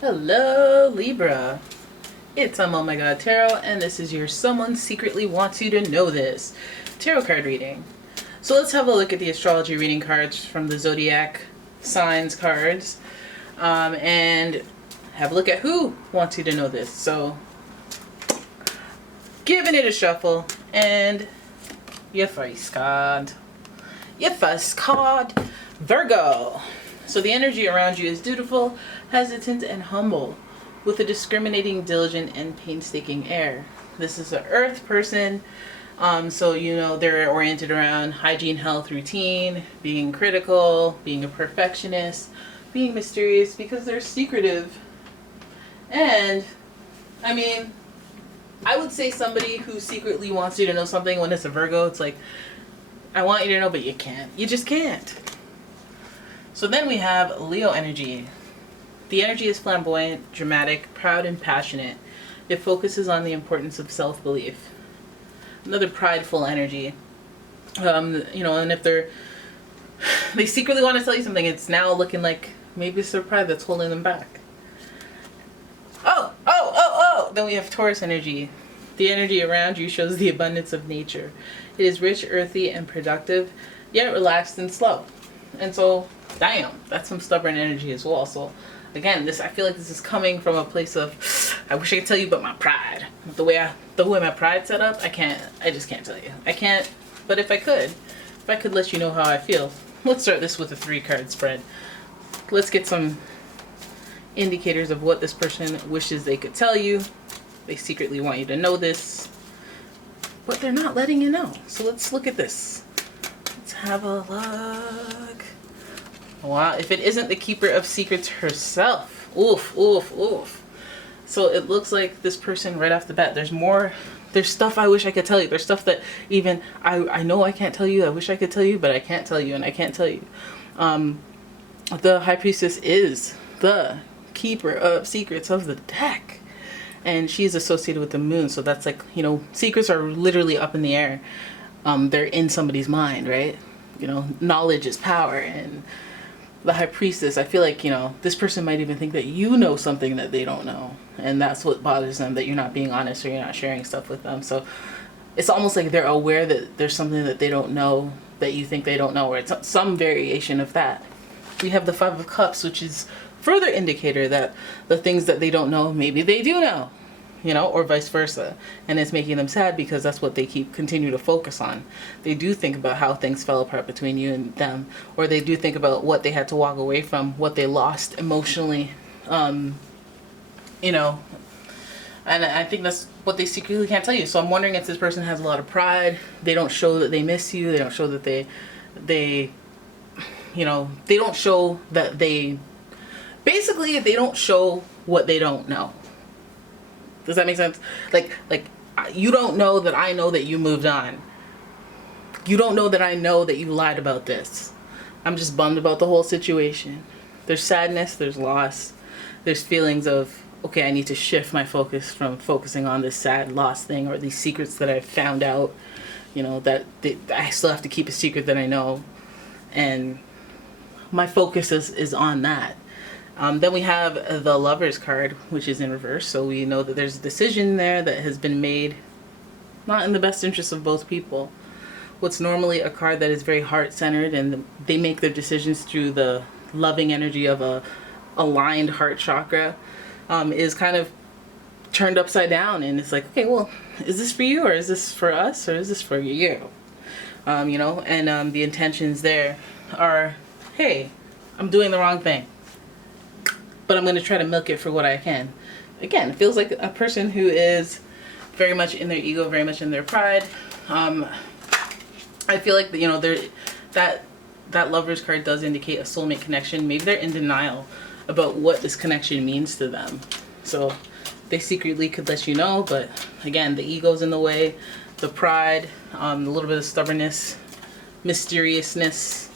Hello, Libra. It's Oh My God Tarot, and this is your Someone Secretly Wants You to Know This tarot card reading. So let's have a look at the astrology reading cards from the zodiac signs cards, and have a look at who wants you to know this. So, giving it a shuffle, and your first card. Virgo. So the energy around you is dutiful, hesitant, and humble, with a discriminating, diligent, and painstaking air. This is an earth person, so they're oriented around hygiene, health, routine, being critical, being a perfectionist, being mysterious because they're secretive. And, I would say somebody who secretly wants you to know something. When it's a Virgo, it's like, I want you to know, but you can't. You just can't. So then we have Leo energy. The energy is flamboyant, dramatic, proud, and passionate. It focuses on the importance of self-belief. Another prideful energy. And if they secretly want to tell you something, it's now looking like maybe it's their pride that's holding them back. Then we have Taurus energy. The energy around you shows the abundance of nature. It is rich, earthy, and productive, yet relaxed and slow. And so, damn, that's some stubborn energy as well. So, again, I feel like this is coming from a place of, I wish I could tell you, but my pride. The way my pride's set up, I just can't tell you. I can't, but if I could let you know how I feel. Let's start this with a 3-card spread. Let's get some indicators of what this person wishes they could tell you. They secretly want you to know this, but they're not letting you know. So let's look at this. Let's have a look. Wow, if it isn't the keeper of secrets herself. Oof. So it looks like this person right off the bat, there's stuff I wish I could tell you. There's stuff that even I know I can't tell you. I wish I could tell you, but I can't tell you, and I can't tell you. The High Priestess is the keeper of secrets of the deck. And she's associated with the moon, so that's like, secrets are literally up in the air. They're in somebody's mind, right? Knowledge is power. And the High Priestess, I feel like, this person might even think that you know something that they don't know. And that's what bothers them, that you're not being honest or you're not sharing stuff with them. So it's almost like they're aware that there's something that they don't know that you think they don't know, or it's some variation of that. We have the 5 of Cups, which is further indicator that the things that they don't know, maybe they do know, or vice versa. And it's making them sad because that's what they continue to focus on. They do think about how things fell apart between you and them, or they do think about what they had to walk away from, what they lost emotionally, and I think that's what they secretly can't tell you. So I'm wondering if this person has a lot of pride. They don't show that they miss you. They don't show that they don't show that they, basically, they don't show what they don't know. Does that make sense? Like you don't know that I know that you moved on. You don't know that I know that you lied about this. I'm just bummed about the whole situation. There's sadness, there's loss, there's feelings of, okay, I need to shift my focus from focusing on this sad lost thing or these secrets that I've found out, that I still have to keep a secret that I know. And my focus is on that. Then we have the Lovers card, which is in reverse. So we know that there's a decision there that has been made not in the best interest of both people. What's normally a card that is very heart-centered, and they make their decisions through the loving energy of a aligned heart chakra, is kind of turned upside down. And it's like, okay, well, is this for you, or is this for us, or is this for you? And the intentions there are, hey, I'm doing the wrong thing, but I'm going to try to milk it for what I can. Again, it feels like a person who is very much in their ego, very much in their pride. I feel like, that Lovers card does indicate a soulmate connection. Maybe they're in denial about what this connection means to them. So they secretly could let you know, but again, the ego's in the way, the pride, a little bit of stubbornness, mysteriousness.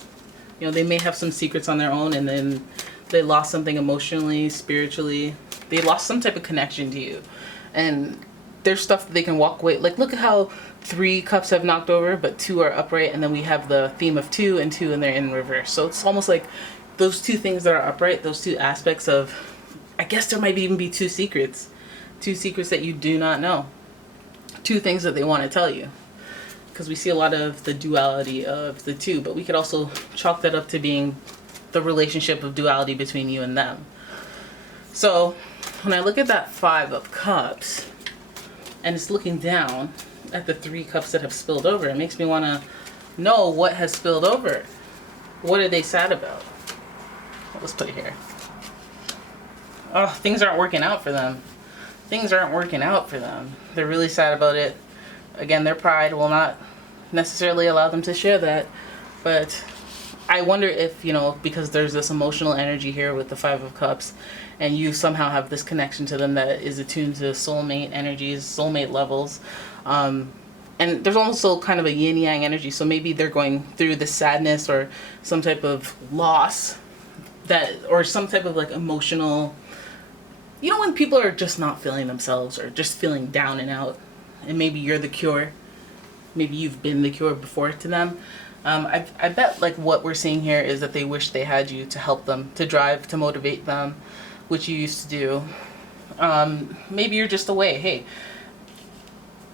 They may have some secrets on their own, and then they lost something emotionally, spiritually. They lost some type of connection to you. And there's stuff that they can walk away. Like, look at how 3 cups have knocked over, but 2 are upright. And then we have the theme of 2 and they're in reverse. So it's almost like those 2 things that are upright, those 2 aspects of I guess there might even be two secrets that you do not know, two things that they want to tell you, because we see a lot of the duality of the two, but we could also chalk that up to being the relationship of duality between you and them. So when I look at that 5 of Cups and it's looking down at the 3 cups that have spilled over, it makes me want to know what has spilled over. What are they sad about? Let's put it here. Oh, things aren't working out for them. Things aren't working out for them. They're really sad about it. Again, their pride will not necessarily allow them to share that. But I wonder if, you know, because there's this emotional energy here with the 5 of Cups, and you somehow have this connection to them that is attuned to soulmate energies, soulmate levels. And there's also kind of a yin yang energy. So maybe they're going through the sadness or some type of loss that, or some type of like emotional, you know, when people are just not feeling themselves or just feeling down and out, and maybe you're the cure. Maybe you've been the cure before to them. I bet like what we're seeing here is that they wish they had you to help them, to drive, to motivate them, which you used to do. Maybe you're just away. Hey.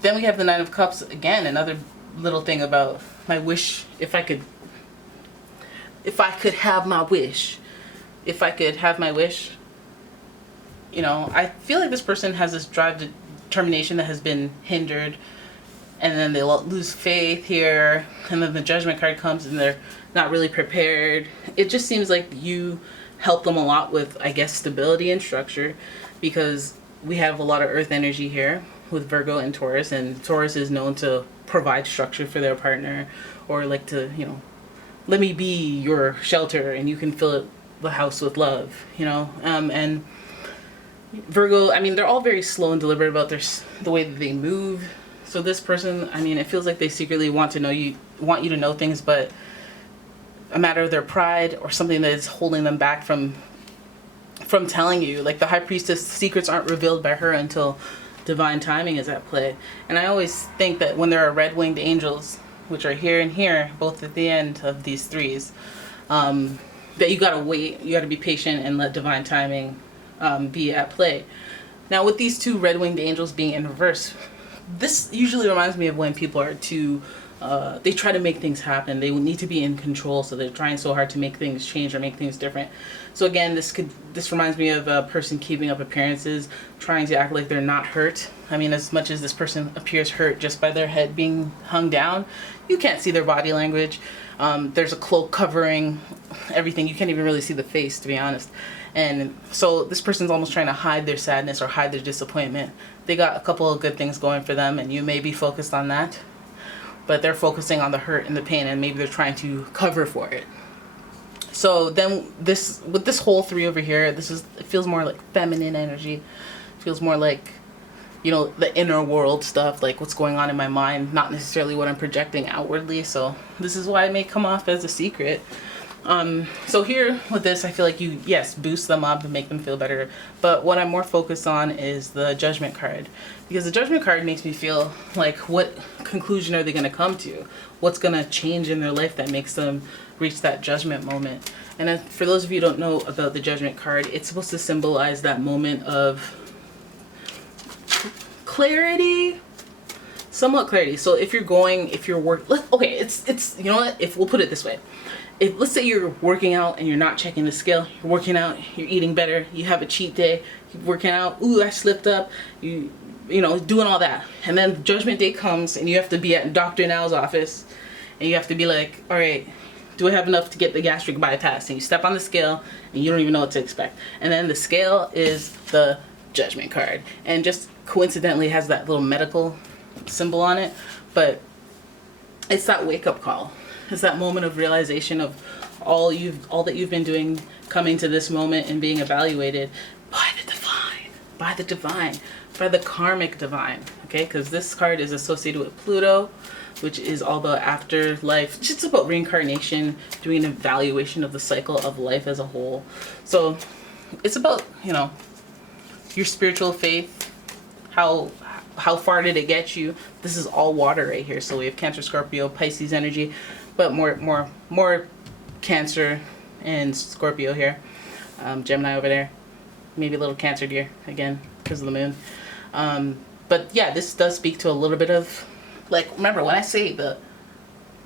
Then we have the 9 of Cups again. Another little thing about my wish. If I could have my wish. If I could have my wish. You know, I feel like this person has this drive, determination that has been hindered, and then they lose faith here, and then the Judgment card comes and they're not really prepared. It just seems like you help them a lot with, I guess, stability and structure, because we have a lot of earth energy here with Virgo and Taurus, and Taurus is known to provide structure for their partner, or like to, you know, let me be your shelter and you can fill the house with love, you know. And Virgo, I mean, they're all very slow and deliberate about the way that they move. So this person, I mean, it feels like they secretly want you to know things, but a matter of their pride or something that is holding them back from telling you. Like the High Priestess, secrets aren't revealed by her until divine timing is at play. And I always think that when there are red-winged angels, which are here and here, both at the end of these 3s, that you gotta wait, you gotta be patient and let divine timing be at play. Now with these 2 red-winged angels being in reverse, this usually reminds me of when people are too, they try to make things happen. They need to be in control, so they're trying so hard to make things change or make things different. So again, this reminds me of a person keeping up appearances, trying to act like they're not hurt. I mean, as much as this person appears hurt just by their head being hung down, you can't see their body language. There's a cloak covering everything. You can't even really see the face, to be honest. And so this person's almost trying to hide their sadness or hide their disappointment. They got a couple of good things going for them, and you may be focused on that, but they're focusing on the hurt and the pain, and maybe they're trying to cover for it. So then with this whole 3 over here, it feels more like feminine energy. It feels more like, you know, the inner world stuff, like what's going on in my mind, not necessarily what I'm projecting outwardly. So this is why it may come off as a secret. So here with this, I feel like you, yes, boost them up and make them feel better. But what I'm more focused on is the Judgment card, because the Judgment card makes me feel like, what conclusion are they going to come to? What's going to change in their life that makes them reach that judgment moment? And for those of you who don't know about the Judgment card, it's supposed to symbolize that moment of clarity, somewhat clarity. So if you're okay, it's you know what, if we'll put it this way. If, let's say you're working out and you're not checking the scale, you're working out, you're eating better, you have a cheat day, you're working out, ooh, I slipped up, you know, doing all that. And then Judgment Day comes and you have to be at Dr. Now's office and you have to be like, all right, do I have enough to get the gastric bypass? And you step on the scale and you don't even know what to expect. And then the scale is the Judgment card. And just coincidentally has that little medical symbol on it. But it's that wake-up call. It's that moment of realization of all that you've been doing, coming to this moment and being evaluated by the divine, by the karmic divine. Okay, because this card is associated with Pluto, which is all about afterlife. It's about reincarnation, doing an evaluation of the cycle of life as a whole. So it's about, you know, your spiritual faith. How far did it get you? This is all water right here. So we have Cancer, Scorpio, Pisces energy, but more Cancer and Scorpio here. Gemini over there. maybe a little Cancer deer, again, because of the moon. But yeah, this does speak to a little bit of, like, remember when I say the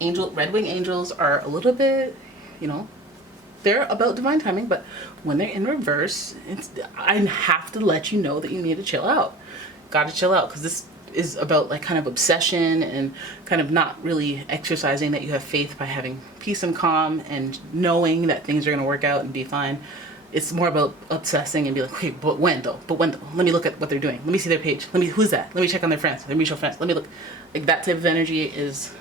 red wing angels are a little bit, you know, they're about divine timing, but when they're in reverse, I have to let you know that you need to chill out. Gotta chill out, because this is about like kind of obsession and kind of not really exercising that you have faith by having peace and calm and knowing that things are going to work out and be fine. It's more about obsessing and be like, okay, but when though? But when though? Let me look at what they're doing. Let me see their page. Who's that? Let me check on their friends, their mutual friends. Let me look. Like that type of energy is,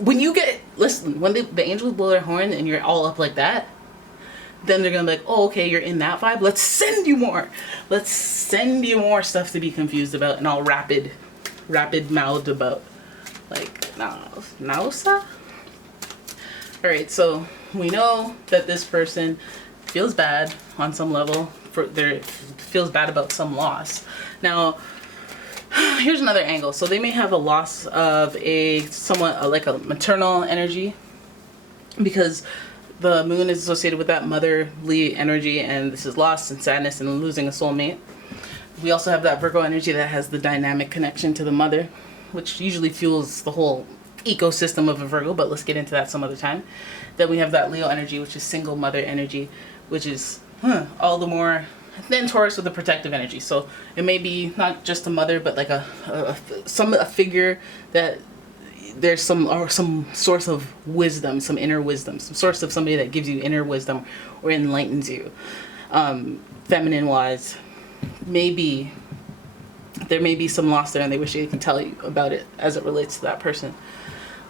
when you get, listen, when the angels blow their horn and you're all up like that, then they're gonna be like, oh, okay, you're in that vibe. Let's send you more. Let's send you more stuff to be confused about and all rapid mouthed about. Like, nausa? Alright, so we know that this person feels bad on some level. Feels bad about some loss. Now, here's another angle. So they may have a loss of somewhat like a maternal energy, because the moon is associated with that motherly energy, and this is loss and sadness and losing a soulmate. We also have that Virgo energy that has the dynamic connection to the mother, which usually fuels the whole ecosystem of a Virgo, but let's get into that some other time. Then we have that Leo energy, which is single mother energy, which is all the more. Then Taurus with the protective energy. So it may be not just a mother, but like a figure that there's some source of wisdom, some inner wisdom, some source of somebody that gives you inner wisdom or enlightens you. Feminine wise, maybe there may be some loss there and they wish they can tell you about it as it relates to that person.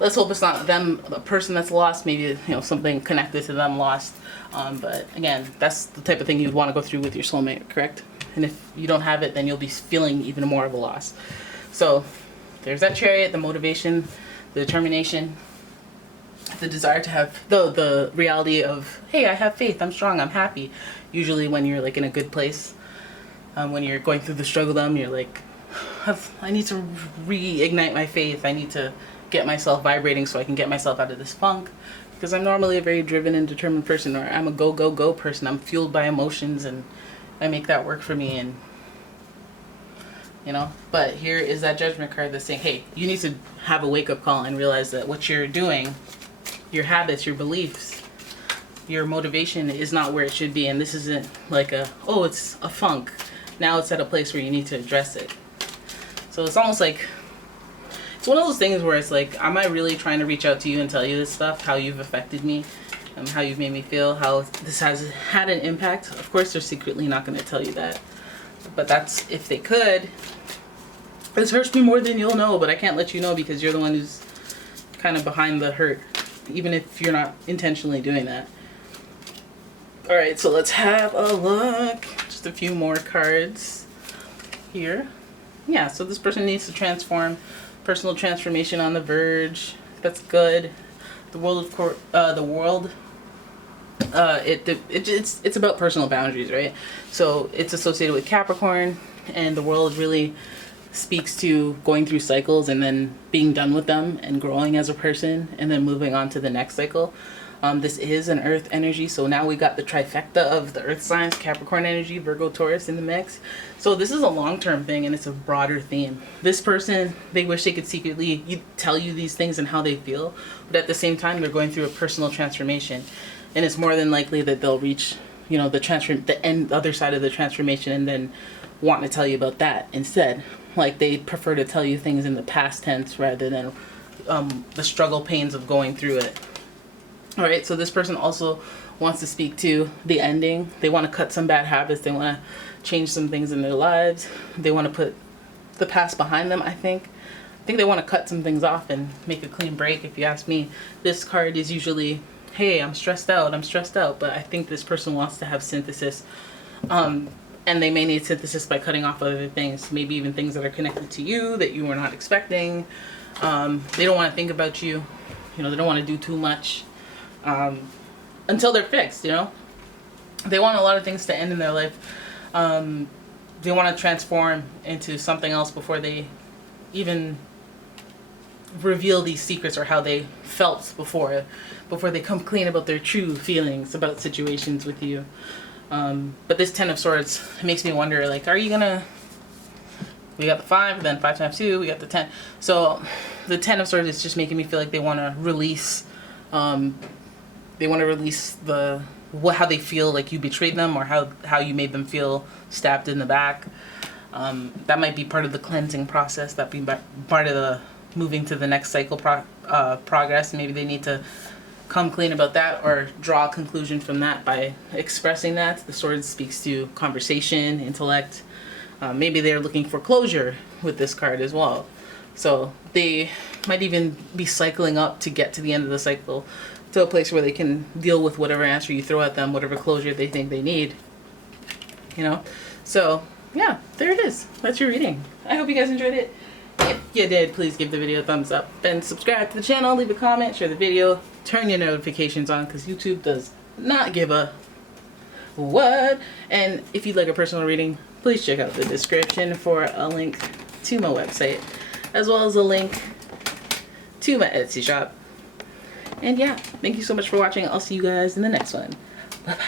Let's hope it's not them, a person that's lost, maybe, something connected to them lost. But again, that's the type of thing you'd want to go through with your soulmate, correct? And if you don't have it, then you'll be feeling even more of a loss. So there's that Chariot, the motivation, the determination, the desire to have the reality of, hey, I have faith, I'm strong, I'm happy. Usually when you're like in a good place, when you're going through the struggle, you're like, I need to reignite my faith. I need to get myself vibrating so I can get myself out of this funk, because I'm normally a very driven and determined person, or I'm a go person. I'm fueled by emotions and I make that work for me. And but here is that Judgment card that's saying, hey, you need to have a wake-up call and realize that what you're doing, your habits, your beliefs, your motivation is not where it should be. And this isn't like it's a funk. Now it's at a place where you need to address it. So it's almost like, it's one of those things where it's like, am I really trying to reach out to you and tell you this stuff, how you've affected me, how you've made me feel, how this has had an impact? Of course they're secretly not going to tell you that, but that's if they could. This hurts me more than you'll know, but I can't let you know because you're the one who's kind of behind the hurt, even if you're not intentionally doing that. Alright, so let's have a look. Just a few more cards here. Yeah, so this person needs to transform. Personal transformation on the verge. That's good. The world it's about personal boundaries, right? So it's associated with Capricorn, and the world really speaks to going through cycles and then being done with them and growing as a person and then moving on to the next cycle. This is an earth energy, so now we got the trifecta of the earth signs, Capricorn energy, Virgo, Taurus in the mix. So this is a long-term thing, and it's a broader theme. This person, they wish they could secretly tell you these things and how they feel, but at the same time they're going through a personal transformation, and it's more than likely that they'll reach the other side of the transformation and then want to tell you about that instead. Like, they prefer to tell you things in the past tense rather than the struggle pains of going through it. Alright, so this person also wants to speak to the ending. They want to cut some bad habits. They want to change some things in their lives. They want to put the past behind them, I think. They want to cut some things off and make a clean break, if you ask me. This card is usually, hey, I'm stressed out, but I think this person wants to have synthesis. And they may need synthesis by cutting off other things, maybe even things that are connected to you that you were not expecting. They don't want to think about you. They don't want to do too much. Until they're fixed, They want a lot of things to end in their life. They want to transform into something else before they even reveal these secrets or how they felt before they come clean about their true feelings about situations with you. But this Ten of Swords makes me wonder, like, are you gonna, we got the 5, then 5 times 2, we got the 10. So the Ten of Swords is just making me feel like they want to release, the, how they feel like you betrayed them, or how you made them feel stabbed in the back. That might be part of the cleansing process, that be part of the moving to the next cycle progress. Maybe they need to come clean about that, or draw a conclusion from that by expressing that. The sword speaks to conversation, intellect. Maybe they're looking for closure with this card as well. So they might even be cycling up to get to the end of the cycle, to a place where they can deal with whatever answer you throw at them, whatever closure they think they need. You know? So, yeah, there it is. That's your reading. I hope you guys enjoyed it. If you did, please give the video a thumbs up and subscribe to the channel, leave a comment, share the video, turn your notifications on, because YouTube does not give a what. And if you'd like a personal reading, please check out the description for a link to my website, as well as a link to my Etsy shop. And yeah, thank you so much for watching. I'll see you guys in the next one. Bye bye.